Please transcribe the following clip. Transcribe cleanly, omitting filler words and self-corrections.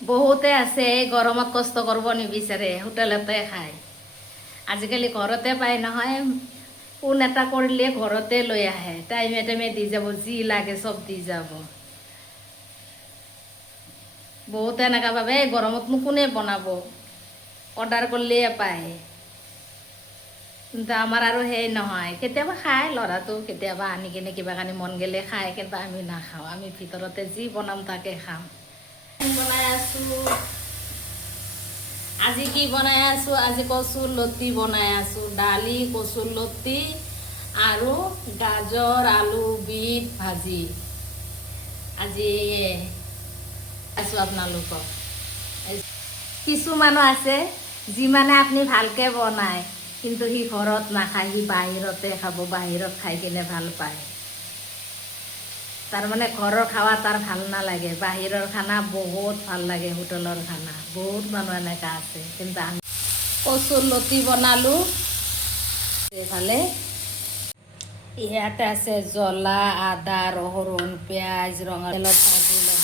বহুতে আছে গৰমত কষ্ট কৰিব নিবিচাৰে, হোটেলতে খায়। আজিকালি ঘৰতে পায় নহয়, ফোন এটা কৰিলে ঘৰতে লৈ আহে, টাইমে টাইমে দি যাব, যি লাগে চব দি যাব। বহুতে এনেকুৱা ভাবে গৰমতনো কোনে বনাব, অৰ্ডাৰ কৰিলেই পায়। কিন্তু আমাৰ আৰু সেই নহয়, কেতিয়াবা খায় ল'ৰাটো, কেতিয়াবা আনি কিনে কিবা কানি মন গ'লে খায়, কিন্তু আমি নাখাওঁ। আমি ভিতৰতে যি বনাম তাকে খাম। বনাই আছোঁ, আজি কি বনাই আছোঁ, আজি কচুৰ লতি বনাই আছোঁ। দালি, কচুৰ লতি আৰু গাজৰ, আলু, বিট ভাজি। আজি আছোঁ আপোনালোকক। কিছু মানুহ আছে যিমানে আপুনি ভালকৈ বনায়, কিন্তু সি ঘৰত নাখায়, সি বাহিৰতে খাব, বাহিৰত খাই কিনে ভাল পায়। তাৰমানে ঘৰৰ খাৱা তাৰ ভাল নালাগে, বাহিৰৰ খানা বহুত ভাল লাগে, হোটেলৰ খানা। বহুত মানুহ এনেকুৱা আছে। কিন্তু আমি কচুৰ লতি বনালোঁ। এইফালে ইয়াতে আছে জ্বলা, আদা, ৰহুন, পিঁয়াজ, ৰঙা তেলত ভাজি ল'ম।